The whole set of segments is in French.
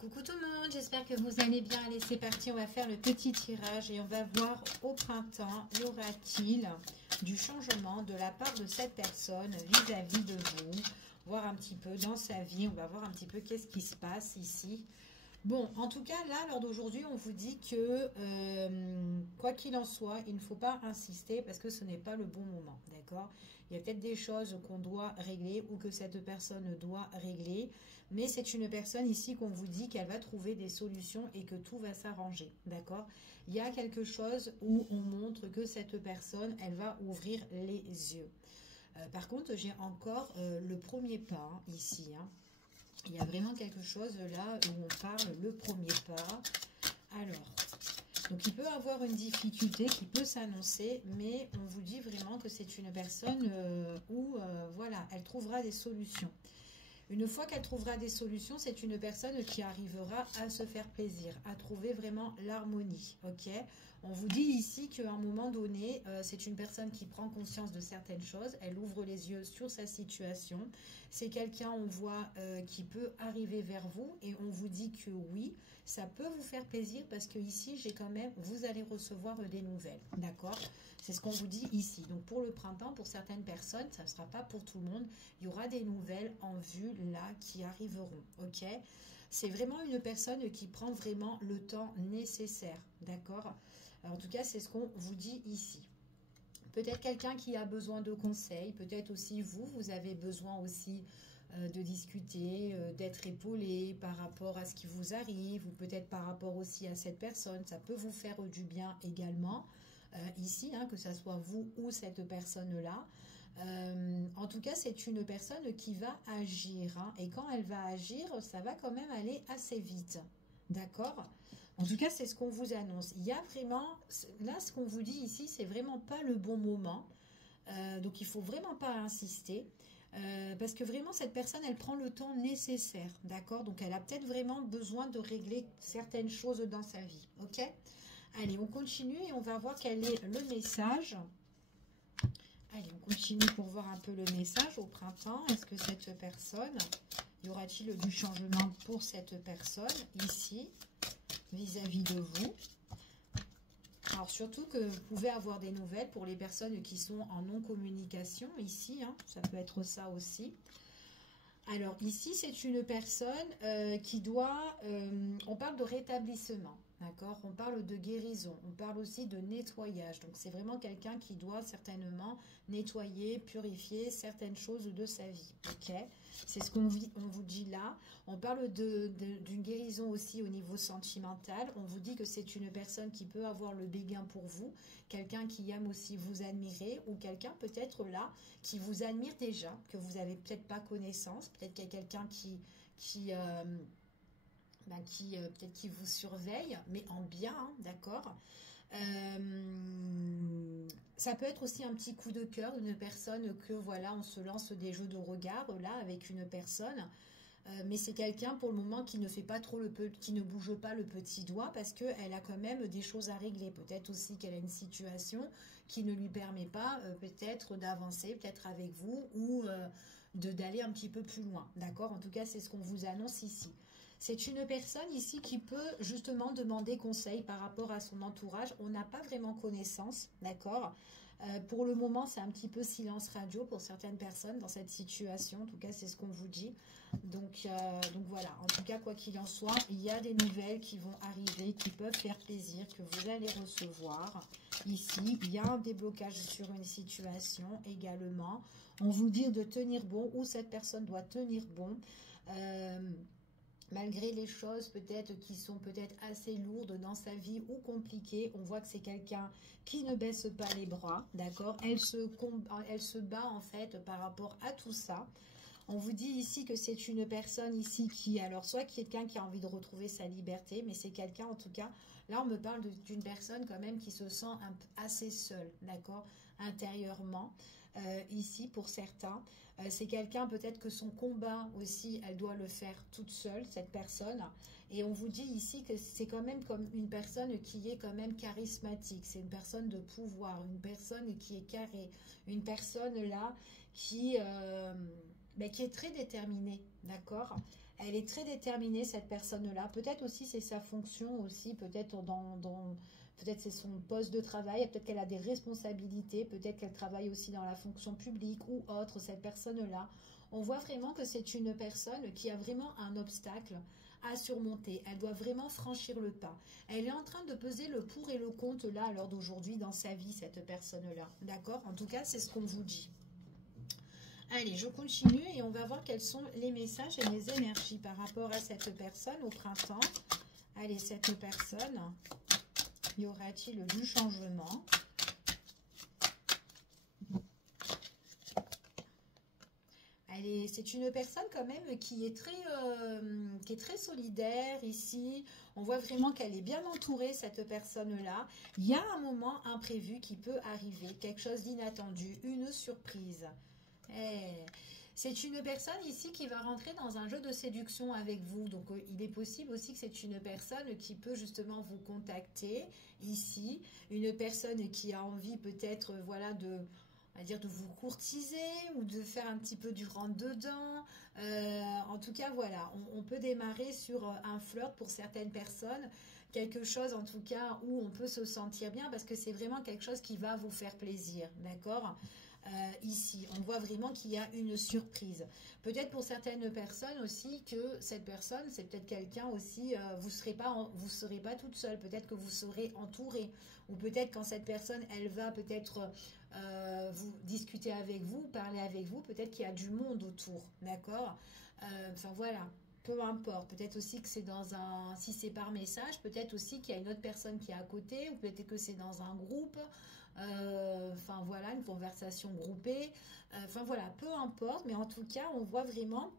Coucou tout le monde, j'espère que vous allez bien. Allez, c'est parti, on va faire le petit tirage et on va voir au printemps, y aura-t-il du changement de la part de cette personne vis-à-vis de vous, voir un petit peu dans sa vie, on va voir un petit peu qu'est-ce qui se passe ici. Bon, en tout cas, là, lors d'aujourd'hui, on vous dit que, quoi qu'il en soit, il ne faut pas insister parce que ce n'est pas le bon moment, d'accord? Il y a peut-être des choses qu'on doit régler ou que cette personne doit régler, mais c'est une personne ici qu'on vous dit qu'elle va trouver des solutions et que tout va s'arranger, d'accord? Il y a quelque chose où on montre que cette personne, elle va ouvrir les yeux. Par contre, j'ai encore le premier pas hein, ici, hein. Il y a vraiment quelque chose là où on parle le premier pas. Alors, donc il peut avoir une difficulté qui peut s'annoncer, mais on vous dit vraiment que c'est une personne où, voilà, elle trouvera des solutions. Une fois qu'elle trouvera des solutions, c'est une personne qui arrivera à se faire plaisir, à trouver vraiment l'harmonie, ok? On vous dit ici qu'à un moment donné, c'est une personne qui prend conscience de certaines choses, elle ouvre les yeux sur sa situation. C'est quelqu'un, on voit, qui peut arriver vers vous et on vous dit que oui, ça peut vous faire plaisir parce que ici, j'ai quand même, vous allez recevoir des nouvelles, d'accord? C'est ce qu'on vous dit ici. Donc pour le printemps, pour certaines personnes, ça ne sera pas pour tout le monde. Il y aura des nouvelles en vue là qui arriveront, ok? C'est vraiment une personne qui prend vraiment le temps nécessaire, d'accord? En tout cas, c'est ce qu'on vous dit ici. Peut-être quelqu'un qui a besoin de conseils, peut-être aussi vous, vous avez besoin aussi de discuter, d'être épaulé par rapport à ce qui vous arrive, ou peut-être par rapport aussi à cette personne. Ça peut vous faire du bien également, ici, hein, que ce soit vous ou cette personne-là. En tout cas, c'est une personne qui va agir. Hein, et quand elle va agir, ça va quand même aller assez vite. D'accord? En tout cas, c'est ce qu'on vous annonce. Il y a vraiment, là, ce qu'on vous dit ici, c'est vraiment pas le bon moment. Donc, il faut vraiment pas insister. Parce que vraiment, cette personne, elle prend le temps nécessaire. D'accord? Donc, elle a peut-être vraiment besoin de régler certaines choses dans sa vie. Ok? Allez, on continue et on va voir quel est le message. Allez, on continue pour voir un peu le message au printemps. Est-ce que cette personne, y aura-t-il du changement pour cette personne ici, vis-à-vis de vous? Alors surtout que vous pouvez avoir des nouvelles pour les personnes qui sont en non-communication ici, hein, ça peut être ça aussi. Alors ici, c'est une personne qui doit, on parle de rétablissement. D'accord? On parle de guérison, on parle aussi de nettoyage. Donc, c'est vraiment quelqu'un qui doit certainement nettoyer, purifier certaines choses de sa vie. Ok? C'est ce qu'on vous dit là. On parle d'une guérison aussi au niveau sentimental. On vous dit que c'est une personne qui peut avoir le béguin pour vous, quelqu'un qui aime aussi vous admirer, ou quelqu'un peut-être là qui vous admire déjà, que vous n'avez peut-être pas connaissance. Peut-être qu'il y a quelqu'un peut-être qui vous surveille, mais en bien, hein, d'accord. Ça peut être aussi un petit coup de cœur d'une personne que, voilà, on se lance des jeux de regard, là, avec une personne. Mais c'est quelqu'un, pour le moment, qui ne fait pas trop qui ne bouge pas le petit doigt parce qu'elle a quand même des choses à régler. Peut-être aussi qu'elle a une situation qui ne lui permet pas, peut-être, d'avancer, peut-être avec vous, ou d'aller un petit peu plus loin, d'accord? En tout cas, c'est ce qu'on vous annonce ici. C'est une personne ici qui peut justement demander conseil par rapport à son entourage. On n'a pas vraiment connaissance, d'accord? Pour le moment, c'est un petit peu silence radio pour certaines personnes dans cette situation. En tout cas, c'est ce qu'on vous dit. Donc voilà, en tout cas, quoi qu'il en soit, il y a des nouvelles qui vont arriver, qui peuvent faire plaisir, que vous allez recevoir. Ici, il y a un déblocage sur une situation également. On vous dit de tenir bon, ou cette personne doit tenir bon. Malgré les choses peut-être qui sont peut-être assez lourdes dans sa vie ou compliquées, on voit que c'est quelqu'un qui ne baisse pas les bras, d'accord? Elle se bat en fait par rapport à tout ça. On vous dit ici que c'est une personne ici qui, alors soit quelqu'un qui a envie de retrouver sa liberté, mais c'est quelqu'un en tout cas, là on me parle d'une personne quand même qui se sent assez seule, d'accord? Intérieurement. Ici pour certains. C'est quelqu'un peut-être que son combat aussi, elle doit le faire toute seule, cette personne. Et on vous dit ici que c'est quand même comme une personne qui est quand même charismatique. C'est une personne de pouvoir, une personne qui est carrée, une personne là qui est très déterminée, d'accord? Elle est très déterminée, cette personne-là. Peut-être aussi c'est sa fonction aussi, peut-être peut-être c'est son poste de travail, peut-être qu'elle a des responsabilités, peut-être qu'elle travaille aussi dans la fonction publique ou autre, cette personne-là. On voit vraiment que c'est une personne qui a vraiment un obstacle à surmonter. Elle doit vraiment franchir le pas. Elle est en train de peser le pour et le contre là, à l'heure d'aujourd'hui, dans sa vie, cette personne-là. D'accord? En tout cas, c'est ce qu'on vous dit. Allez, je continue et on va voir quels sont les messages et les énergies par rapport à cette personne au printemps. Allez, cette personne, y aura-t-il du changement? Allez, c'est une personne quand même qui est très solidaire ici. On voit vraiment qu'elle est bien entourée, cette personne-là. Il y a un moment imprévu qui peut arriver, quelque chose d'inattendu, une surprise. C'est une personne ici qui va rentrer dans un jeu de séduction avec vous. Donc, il est possible aussi que c'est une personne qui peut justement vous contacter ici. Une personne qui a envie peut-être, voilà, de vous courtiser ou de faire un petit peu du rentre-dedans. En tout cas, voilà, on peut démarrer sur un flirt pour certaines personnes. Quelque chose en tout cas où on peut se sentir bien parce que c'est vraiment quelque chose qui va vous faire plaisir, d'accord? Ici, on voit vraiment qu'il y a une surprise. Peut-être pour certaines personnes aussi que cette personne, c'est peut-être quelqu'un aussi, vous serez pas toute seule. Peut-être que vous serez entouré. Ou peut-être quand cette personne, elle va peut-être vous discuter avec vous, parler avec vous, peut-être qu'il y a du monde autour, d'accord? Enfin voilà. Peu importe, peut-être aussi que c'est si c'est par message, peut-être aussi qu'il y a une autre personne qui est à côté, ou peut-être que c'est dans un groupe, enfin voilà, une conversation groupée, enfin voilà, peu importe, mais en tout cas, on voit vraiment,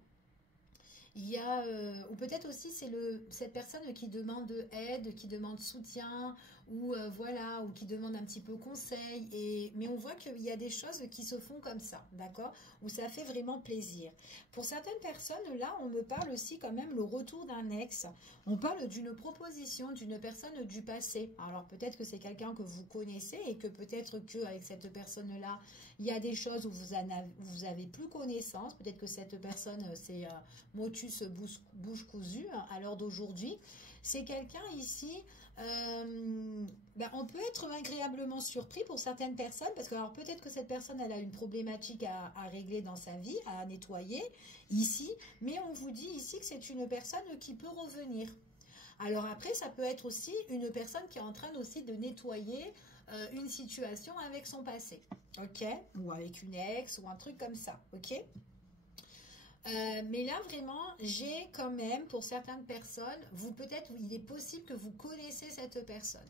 il y a, ou peut-être aussi c'est cette personne qui demande aide, qui demande soutien, ou voilà, ou qui demande un petit peu conseil. Mais on voit qu'il y a des choses qui se font comme ça, d'accord? Où ça fait vraiment plaisir. Pour certaines personnes, là, on me parle aussi quand même le retour d'un ex. On parle d'une proposition d'une personne du passé. Alors peut-être que c'est quelqu'un que vous connaissez et que peut-être qu'avec cette personne-là, il y a des choses où vous avez plus connaissance. Peut-être que cette personne, c'est motus bouche cousue à l'heure d'aujourd'hui. C'est quelqu'un ici, on peut être agréablement surpris pour certaines personnes, parce que alors peut-être que cette personne, elle a une problématique à régler dans sa vie, à nettoyer ici, mais on vous dit ici que c'est une personne qui peut revenir. Alors après, ça peut être aussi une personne qui est en train aussi de nettoyer une situation avec son passé, ok? Ou avec une ex, ou un truc comme ça, ok? Mais là vraiment j'ai quand même pour certaines personnes, peut-être il est possible que vous connaissez cette personne,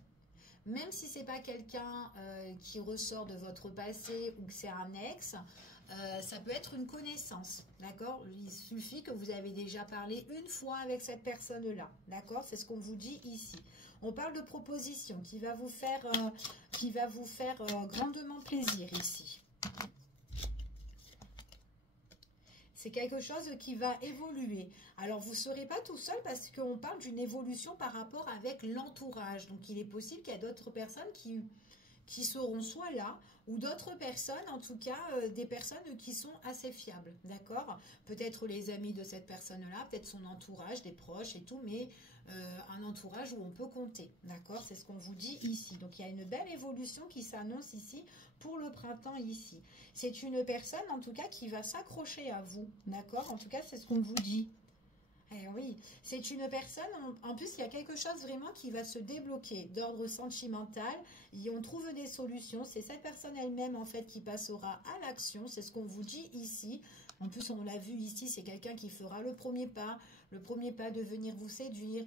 même si c'est pas quelqu'un qui ressort de votre passé ou que c'est un ex, ça peut être une connaissance, d'accord? Il suffit que vous avez déjà parlé une fois avec cette personne là, d'accord? C'est ce qu'on vous dit ici. On parle de proposition qui va vous faire grandement plaisir ici. C'est quelque chose qui va évoluer. Alors, vous ne serez pas tout seul parce qu'on parle d'une évolution par rapport avec l'entourage. Donc, il est possible qu'il y ait d'autres personnes qui seront soit là ou d'autres personnes, en tout cas des personnes qui sont assez fiables, d'accord? Peut-être les amis de cette personne-là, peut-être son entourage, des proches et tout, mais un entourage où on peut compter, d'accord? C'est ce qu'on vous dit ici. Donc, il y a une belle évolution qui s'annonce ici pour le printemps ici. C'est une personne, en tout cas, qui va s'accrocher à vous, d'accord? En tout cas, c'est ce qu'on vous dit. Eh oui, c'est une personne, en plus, il y a quelque chose vraiment qui va se débloquer d'ordre sentimental. Et on trouve des solutions. C'est cette personne elle-même, en fait, qui passera à l'action. C'est ce qu'on vous dit ici. En plus, on l'a vu ici, c'est quelqu'un qui fera le premier pas de venir vous séduire.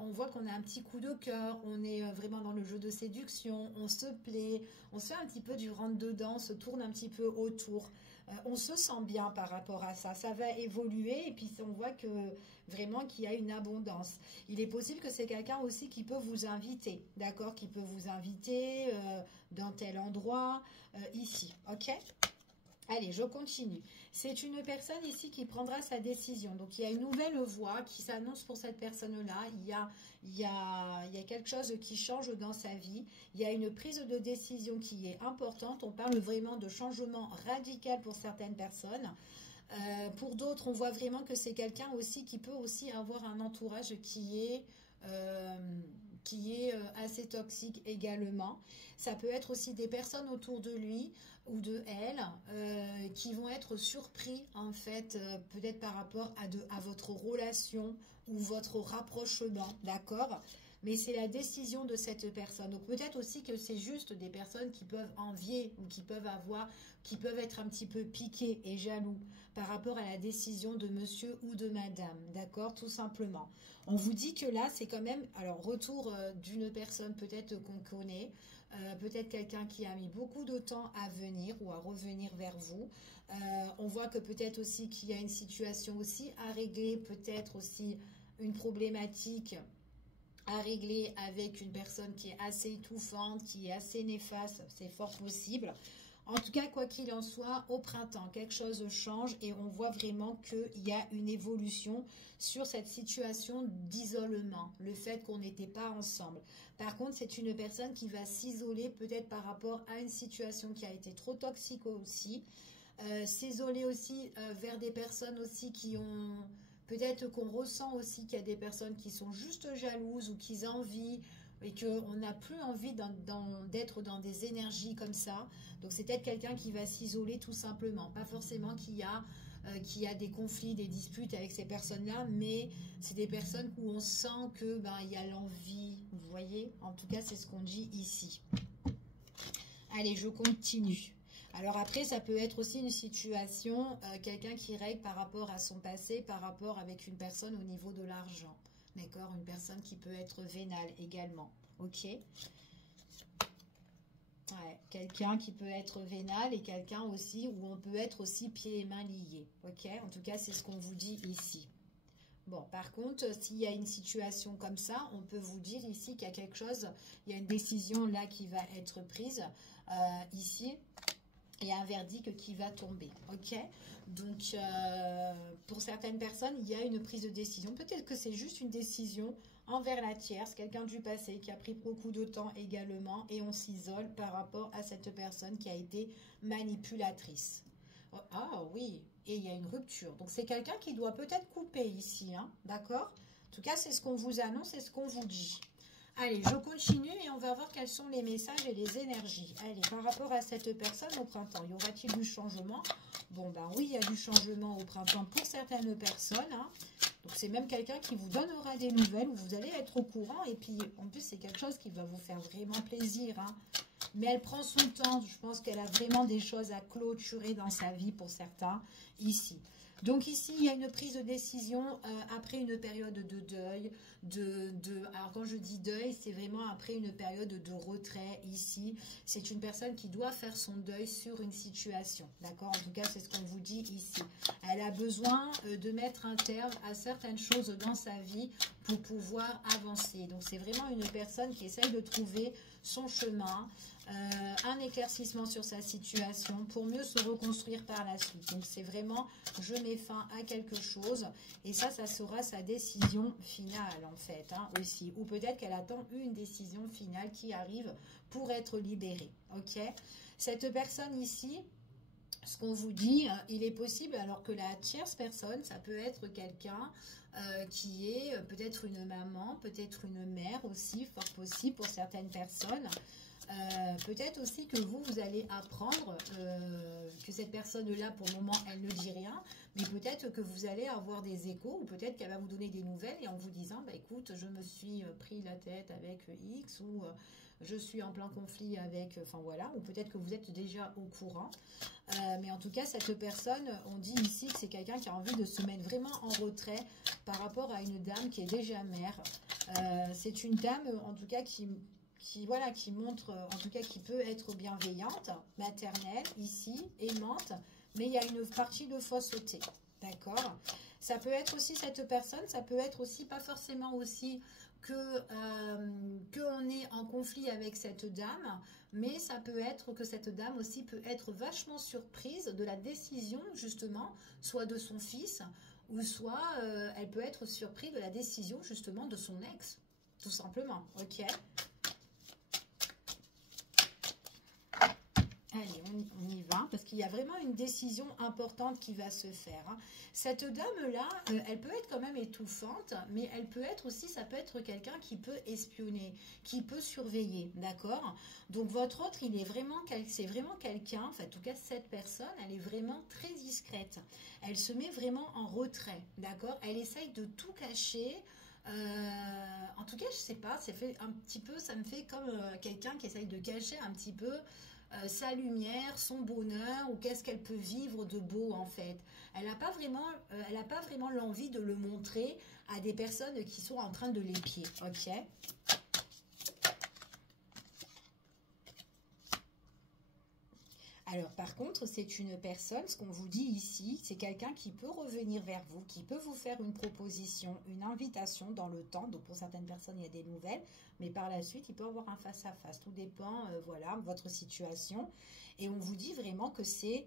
On voit qu'on a un petit coup de cœur. On est vraiment dans le jeu de séduction. On se plaît. On se fait un petit peu du rentre-dedans. On se tourne un petit peu autour. On se sent bien par rapport à ça. Ça va évoluer et puis on voit que vraiment qu'il y a une abondance. Il est possible que c'est quelqu'un aussi qui peut vous inviter, d'accord? Qui peut vous inviter dans tel endroit, ici, ok? Allez, je continue. C'est une personne ici qui prendra sa décision. Donc, il y a une nouvelle voie qui s'annonce pour cette personne-là. Il y a quelque chose qui change dans sa vie. Il y a une prise de décision qui est importante. On parle vraiment de changement radical pour certaines personnes. Pour d'autres, on voit vraiment que c'est quelqu'un aussi qui peut aussi avoir un entourage qui est assez toxique également. Ça peut être aussi des personnes autour de lui ou de elle qui vont être surpris en fait, peut-être par rapport à votre relation ou votre rapprochement, d'accord? Mais c'est la décision de cette personne. Donc peut-être aussi que c'est juste des personnes qui peuvent envier ou qui peuvent être un petit peu piqués et jaloux par rapport à la décision de monsieur ou de madame, d'accord, tout simplement. On vous dit que là, c'est quand même, alors retour d'une personne peut-être qu'on connaît, peut-être quelqu'un qui a mis beaucoup de temps à venir ou à revenir vers vous. On voit que peut-être aussi qu'il y a une situation aussi à régler, peut-être aussi une problématique à régler avec une personne qui est assez étouffante, qui est assez néfaste, c'est fort possible. En tout cas, quoi qu'il en soit, au printemps, quelque chose change et on voit vraiment qu'il y a une évolution sur cette situation d'isolement, le fait qu'on n'était pas ensemble. Par contre, c'est une personne qui va s'isoler peut-être par rapport à une situation qui a été trop toxique aussi, s'isoler aussi vers des personnes aussi qui ont... Peut-être qu'on ressent aussi qu'il y a des personnes qui sont juste jalouses ou qui envient et qu'on n'a plus envie d'être dans des énergies comme ça. Donc c'est peut-être quelqu'un qui va s'isoler tout simplement. Pas forcément qu'il y a des conflits, des disputes avec ces personnes-là, mais c'est des personnes où on sent que il y a l'envie. Vous voyez? En tout cas, c'est ce qu'on dit ici. Allez, je continue. Alors après, ça peut être aussi une situation, quelqu'un qui règle par rapport à son passé, par rapport avec une personne au niveau de l'argent. D'accord? Une personne qui peut être vénale également. Ok? Ouais, quelqu'un qui peut être vénal et quelqu'un aussi où on peut être aussi pieds et mains liés. Ok? En tout cas, c'est ce qu'on vous dit ici. Bon, par contre, s'il y a une situation comme ça, on peut vous dire ici qu'il y a quelque chose, il y a une décision là qui va être prise ici. Il y a un verdict qui va tomber, ok? Donc, pour certaines personnes, il y a une prise de décision. Peut-être que c'est juste une décision envers la tierce, quelqu'un du passé qui a pris beaucoup de temps également et on s'isole par rapport à cette personne qui a été manipulatrice. Ah oui, et il y a une rupture. Donc, c'est quelqu'un qui doit peut-être couper ici, hein, d'accord? En tout cas, c'est ce qu'on vous annonce et ce qu'on vous dit. Allez, je continue et on va voir quels sont les messages et les énergies. Allez, par rapport à cette personne au printemps, y aura-t-il du changement? Bon, ben oui, il y a du changement au printemps pour certaines personnes. Hein. Donc, c'est même quelqu'un qui vous donnera des nouvelles où vous allez être au courant. Et puis, en plus, c'est quelque chose qui va vous faire vraiment plaisir. Hein. Mais elle prend son temps. Je pense qu'elle a vraiment des choses à clôturer dans sa vie pour certains ici. Donc ici, il y a une prise de décision après une période de deuil. Alors quand je dis deuil, c'est vraiment après une période de retrait ici. C'est une personne qui doit faire son deuil sur une situation. D'accord? En tout cas, c'est ce qu'on vous dit ici. Elle a besoin de mettre un terme à certaines choses dans sa vie pour pouvoir avancer. Donc c'est vraiment une personne qui essaye de trouver son chemin, un éclaircissement sur sa situation pour mieux se reconstruire par la suite. Donc c'est vraiment, je mets fin à quelque chose et ça sera sa décision finale en fait, hein, aussi. Ou peut-être qu'elle attend une décision finale qui arrive pour être libérée, ok? Cette personne ici, ce qu'on vous dit, il est possible, alors que la tierce personne, ça peut être quelqu'un qui est peut-être une maman, peut-être une mère aussi, fort possible pour certaines personnes. Peut-être aussi que vous allez apprendre que cette personne-là, pour le moment, elle ne dit rien, mais peut-être que vous allez avoir des échos, ou peut-être qu'elle va vous donner des nouvelles, et en vous disant, bah écoute, je me suis pris la tête avec X, ou je suis en plein conflit avec, enfin voilà, ou peut-être que vous êtes déjà au courant. Mais en tout cas, cette personne, on dit ici que c'est quelqu'un qui a envie de se mettre vraiment en retrait par rapport à une dame qui est déjà mère. C'est une dame, en tout cas, qui montre, en tout cas, qui peut être bienveillante, maternelle, ici, aimante, mais il y a une partie de fausseté, d'accord? Ça peut être aussi cette personne, ça peut être aussi, pas forcément aussi qu'on est en conflit avec cette dame, mais ça peut être que cette dame aussi peut être vachement surprise de la décision, justement, soit de son fils, ou soit elle peut être surprise de la décision, justement, de son ex, tout simplement, ok? Allez, on y va, parce qu'il y a vraiment une décision importante qui va se faire. Hein. Cette dame-là, elle peut être quand même étouffante, mais elle peut être aussi, ça peut être quelqu'un qui peut espionner, qui peut surveiller, d'accord? Donc votre autre, c'est vraiment quelqu'un, enfin en tout cas cette personne, elle est vraiment très discrète. Elle se met vraiment en retrait, d'accord? Elle essaye de tout cacher. En tout cas, je sais pas, ça fait un petit peu, ça me fait comme quelqu'un qui essaye de cacher un petit peu sa lumière, son bonheur, ou qu'est-ce qu'elle peut vivre de beau en fait. Elle n'a pas vraiment l'envie de le montrer à des personnes qui sont en train de l'épier, ok? Alors par contre, c'est une personne, ce qu'on vous dit ici, c'est quelqu'un qui peut revenir vers vous, qui peut vous faire une proposition, une invitation dans le temps. Donc pour certaines personnes, il y a des nouvelles, mais par la suite, il peut avoir un face-à-face. Tout dépend, voilà, de votre situation. Et on vous dit vraiment que c'est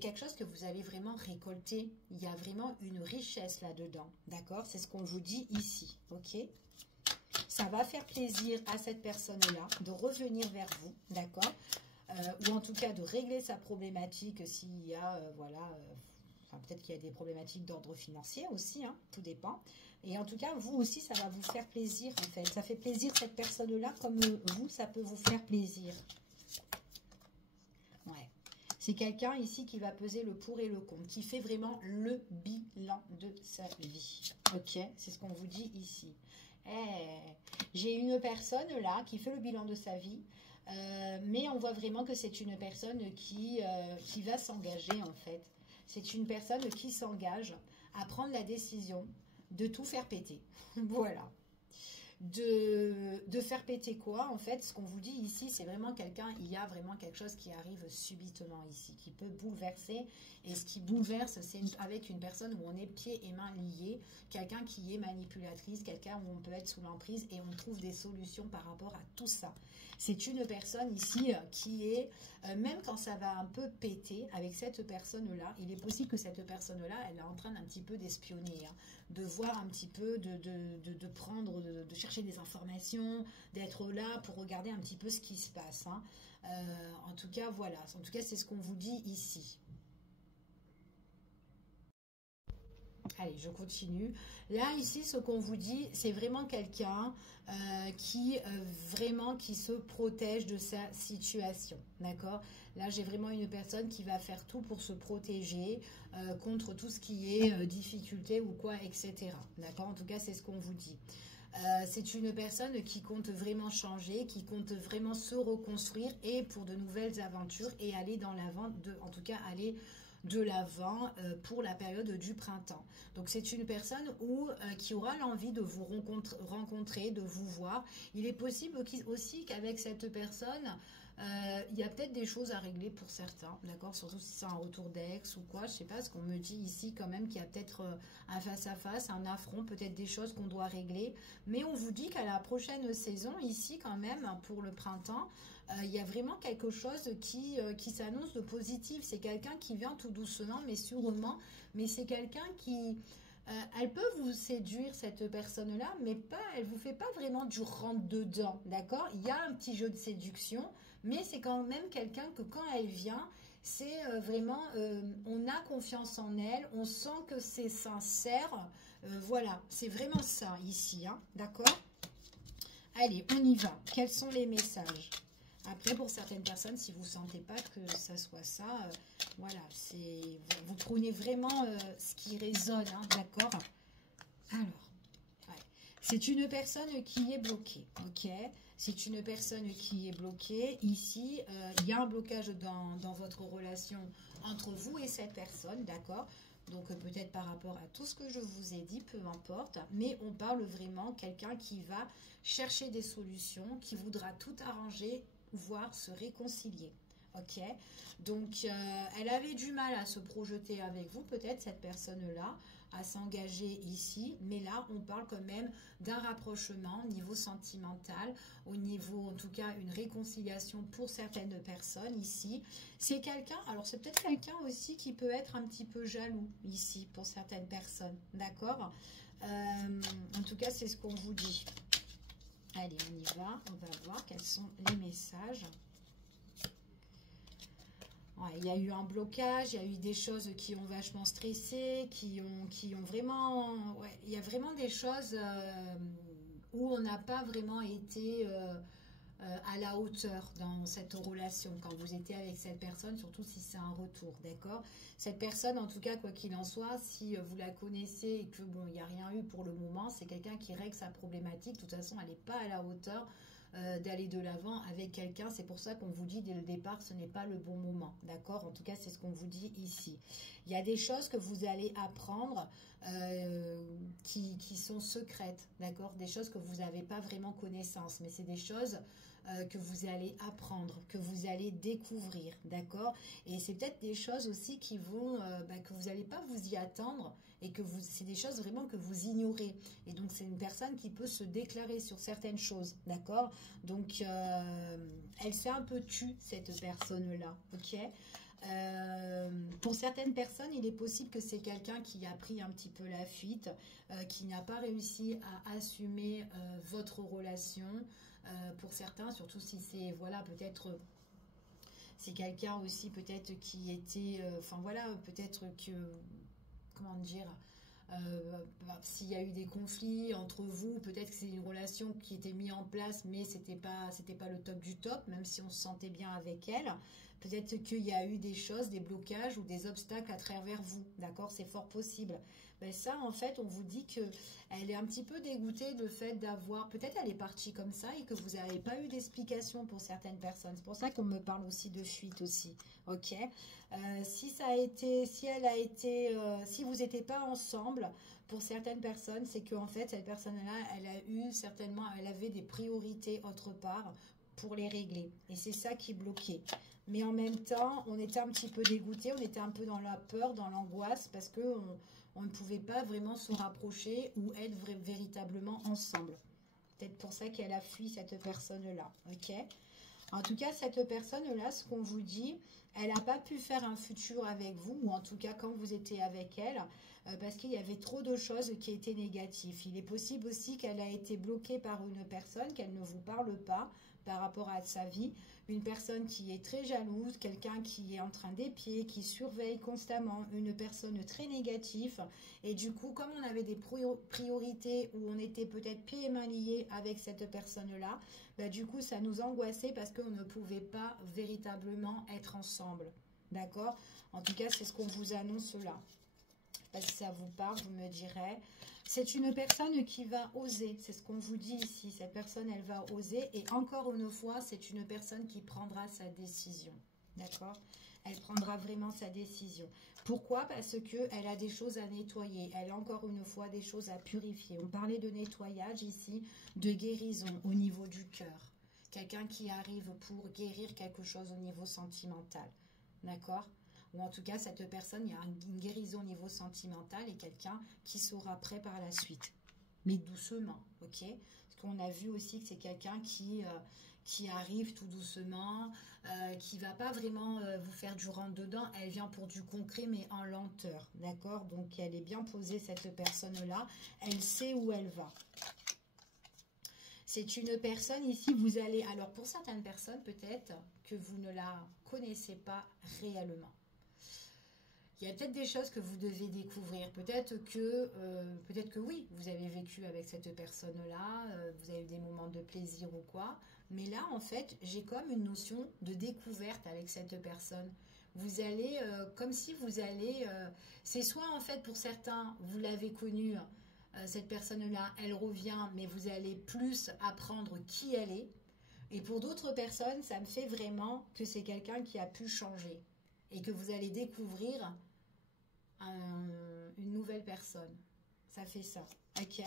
quelque chose que vous allez vraiment récolter. Il y a vraiment une richesse là-dedans, d'accord? C'est ce qu'on vous dit ici, ok? Ça va faire plaisir à cette personne-là de revenir vers vous, d'accord? Ou en tout cas de régler sa problématique s'il y a, voilà, enfin, peut-être qu'il y a des problématiques d'ordre financier aussi, hein, tout dépend. Et en tout cas, vous aussi, ça va vous faire plaisir, en fait. Ça fait plaisir cette personne-là, comme vous, ça peut vous faire plaisir. Ouais. C'est quelqu'un ici qui va peser le pour et le contre, qui fait vraiment le bilan de sa vie. Ok, c'est ce qu'on vous dit ici. J'ai une personne là qui fait le bilan de sa vie. Mais on voit vraiment que c'est une personne qui va s'engager en fait. C'est une personne qui s'engage à prendre la décision de tout faire péter. Voilà. De faire péter quoi? En fait, ce qu'on vous dit ici, c'est vraiment quelqu'un, il y a vraiment quelque chose qui arrive subitement ici, qui peut bouleverser. Et ce qui bouleverse, c'est avec une personne où on est pieds et mains liés, quelqu'un qui est manipulatrice, quelqu'un où on peut être sous l'emprise et on trouve des solutions par rapport à tout ça. C'est une personne ici qui est, même quand ça va un peu péter, avec cette personne-là, il est possible que cette personne-là, elle est en train d'un petit peu d'espionner, hein, de voir un petit peu, de prendre, de chercher des informations, d'être là pour regarder un petit peu ce qui se passe. Hein. En tout cas, voilà. En tout cas, c'est ce qu'on vous dit ici. Allez, je continue. Là, ici, ce qu'on vous dit, c'est vraiment quelqu'un qui se protège de sa situation. D'accord? Là, j'ai vraiment une personne qui va faire tout pour se protéger contre tout ce qui est difficulté ou quoi, etc. D'accord? En tout cas, c'est ce qu'on vous dit. C'est une personne qui compte vraiment changer, qui compte vraiment se reconstruire et pour de nouvelles aventures et aller dans l'avant, en tout cas aller de l'avant pour la période du printemps. Donc c'est une personne qui aura l'envie de vous rencontrer, de vous voir. Il est possible aussi qu'avec cette personne, il y a peut-être des choses à régler pour certains, d'accord? Surtout si c'est un retour d'ex ou quoi, je sais pas, ce qu'on me dit ici quand même qu'il y a peut-être un face-à-face, un affront, peut-être des choses qu'on doit régler. Mais on vous dit qu'à la prochaine saison, ici quand même, pour le printemps, il y a vraiment quelque chose qui s'annonce de positif. C'est quelqu'un qui vient tout doucement, mais sûrement, mais c'est quelqu'un qui... elle peut vous séduire, cette personne-là, mais elle ne vous fait pas vraiment du rentre-dedans, d'accord? Il y a un petit jeu de séduction, mais c'est quand même quelqu'un que quand elle vient, c'est vraiment, on a confiance en elle, on sent que c'est sincère, voilà, c'est vraiment ça ici, hein, d'accord? Allez, on y va. Quels sont les messages? Après, pour certaines personnes, si vous ne sentez pas que ça soit ça, voilà, vous prenez vraiment ce qui résonne, hein, d'accord? Alors, ouais. C'est une personne qui est bloquée, ok? C'est une personne qui est bloquée. Ici, il y a un blocage dans votre relation entre vous et cette personne, d'accord? Donc peut-être par rapport à tout ce que je vous ai dit, peu importe, mais on parle vraiment quelqu'un qui va chercher des solutions, qui voudra tout arranger, voire se réconcilier. Ok, donc elle avait du mal à se projeter avec vous, peut-être cette personne-là, à s'engager ici, mais là on parle quand même d'un rapprochement au niveau sentimental, au niveau en tout cas une réconciliation pour certaines personnes ici. C'est quelqu'un, alors c'est peut-être quelqu'un aussi qui peut être un petit peu jaloux ici pour certaines personnes, d'accord? En tout cas c'est ce qu'on vous dit. Allez, on y va, on va voir quels sont les messages. Ouais, il y a eu un blocage, il y a eu des choses qui ont vachement stressé, qui ont vraiment... Ouais, il y a vraiment des choses où on n'a pas vraiment été à la hauteur dans cette relation quand vous étiez avec cette personne, surtout si c'est un retour, d'accord? Cette personne, en tout cas, quoi qu'il en soit, si vous la connaissez et que bon, il n'y a rien eu pour le moment, c'est quelqu'un qui règle sa problématique. De toute façon, elle n'est pas à la hauteur d'aller de l'avant avec quelqu'un. C'est pour ça qu'on vous dit dès le départ, ce n'est pas le bon moment, d'accord? En tout cas, c'est ce qu'on vous dit ici. Il y a des choses que vous allez apprendre qui sont secrètes, d'accord? Des choses que vous n'avez pas vraiment connaissance, mais c'est des choses que vous allez apprendre, que vous allez découvrir, d'accord? Et c'est peut-être des choses aussi qui vont, que vous n'allez pas vous y attendre et que c'est des choses vraiment que vous ignorez. Et donc, c'est une personne qui peut se déclarer sur certaines choses, d'accord? Donc, elle s'est un peu tue, cette personne-là, ok? Pour certaines personnes, il est possible que c'est quelqu'un qui a pris un petit peu la fuite, qui n'a pas réussi à assumer votre relation. Pour certains, surtout si c'est, voilà, peut-être c'est quelqu'un aussi peut-être qui était, enfin voilà, peut-être que, comment dire, s'il y a eu des conflits entre vous, peut-être que c'est une relation qui était mise en place, mais c'était pas le top du top, même si on se sentait bien avec elle. Peut-être qu'il y a eu des choses, des blocages ou des obstacles à travers vous, d'accord? C'est fort possible. Ben ça, en fait, on vous dit que elle est un petit peu dégoûtée de fait d'avoir... Peut-être elle est partie comme ça et que vous n'avez pas eu d'explication pour certaines personnes. C'est pour ça qu'on me parle aussi de fuite aussi, ok? Si elle a été... si vous n'étiez pas ensemble, pour certaines personnes, c'est qu'en fait, cette personne-là, elle a eu certainement... Elle avait des priorités autre part pour les régler. Et c'est ça qui bloquait. Mais en même temps, on était un petit peu dégoûté, on était un peu dans la peur, dans l'angoisse, parce que on ne pouvait pas vraiment se rapprocher ou être véritablement ensemble. Peut-être pour ça qu'elle a fui cette personne-là, ok? En tout cas, cette personne-là, ce qu'on vous dit, elle n'a pas pu faire un futur avec vous, ou en tout cas quand vous étiez avec elle, parce qu'il y avait trop de choses qui étaient négatives. Il est possible aussi qu'elle a été bloquée par une personne, qu'elle ne vous parle pas par rapport à sa vie, une personne qui est très jalouse, quelqu'un qui est en train d'épier, qui surveille constamment, une personne très négative. Et du coup, comme on avait des priorités où on était peut-être pieds et mains liés avec cette personne-là, bah, du coup, ça nous angoissait parce qu'on ne pouvait pas véritablement être ensemble. D'accord? En tout cas, c'est ce qu'on vous annonce là. Parce que ça vous parle, vous me direz. C'est une personne qui va oser. C'est ce qu'on vous dit ici. Cette personne, elle va oser. Et encore une fois, c'est une personne qui prendra sa décision. D'accord? Elle prendra vraiment sa décision. Pourquoi? Parce qu'elle a des choses à nettoyer. Elle a encore une fois des choses à purifier. On parlait de nettoyage ici, de guérison au niveau du cœur. Quelqu'un qui arrive pour guérir quelque chose au niveau sentimental. D'accord? Ou en tout cas, cette personne, il y a une guérison au niveau sentimental et quelqu'un qui sera prêt par la suite. Mais doucement, ok? Parce qu'on a vu aussi que c'est quelqu'un qui arrive tout doucement, qui va pas vraiment vous faire du rentre-dedans. Elle vient pour du concret, mais en lenteur, d'accord? Donc, elle est bien posée, cette personne-là. Elle sait où elle va. C'est une personne ici, vous allez... Alors, pour certaines personnes, peut-être que vous ne la connaissez pas réellement. Il y a peut-être des choses que vous devez découvrir. Peut-être que oui, vous avez vécu avec cette personne-là, vous avez eu des moments de plaisir ou quoi. Mais là, en fait, j'ai comme une notion de découverte avec cette personne. Vous allez, comme si vous allez... c'est soit, en fait, pour certains, vous l'avez connue, cette personne-là, elle revient, mais vous allez plus apprendre qui elle est. Et pour d'autres personnes, ça me fait vraiment que c'est quelqu'un qui a pu changer. Et que vous allez découvrir une nouvelle personne. Ça fait ça, ok?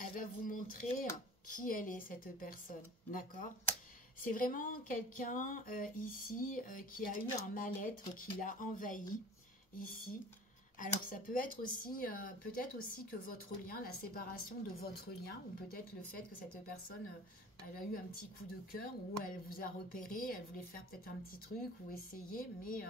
Elle va vous montrer qui elle est, cette personne, d'accord? C'est vraiment quelqu'un ici qui a eu un mal-être qui l'a envahi, ici. Alors, ça peut être aussi, peut-être aussi que votre lien, la séparation de votre lien, ou peut-être le fait que cette personne, elle a eu un petit coup de cœur, ou elle vous a repéré, elle voulait faire peut-être un petit truc, ou essayer, mais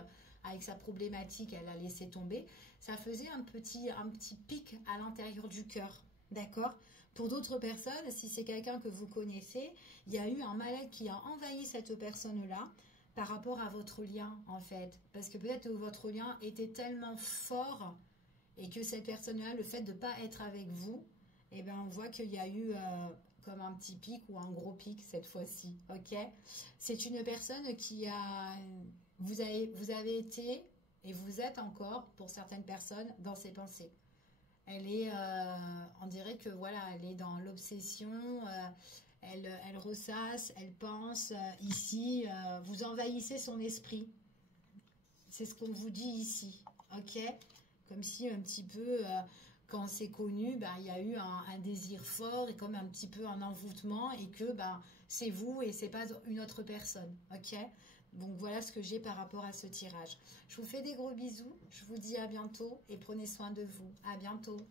avec sa problématique, elle a laissé tomber. Ça faisait un petit pic à l'intérieur du cœur, d'accord? Pour d'autres personnes, si c'est quelqu'un que vous connaissez, il y a eu un mal-être qui a envahi cette personne-là, par rapport à votre lien, en fait. Parce que peut-être que votre lien était tellement fort et que cette personne-là, le fait de ne pas être avec vous, eh bien, on voit qu'il y a eu comme un petit pic ou un gros pic cette fois-ci, ok? C'est une personne qui a... vous avez été et vous êtes encore, pour certaines personnes, dans ses pensées. Elle est, on dirait que voilà, elle est dans l'obsession, elle ressasse, elle pense, ici, vous envahissez son esprit. C'est ce qu'on vous dit ici, ok? Comme si un petit peu, quand c'est connu, ben, il y a eu un désir fort et comme un petit peu un envoûtement et que ben, c'est vous et c'est pas une autre personne, ok? Donc voilà ce que j'ai par rapport à ce tirage. Je vous fais des gros bisous, je vous dis à bientôt et prenez soin de vous. À bientôt.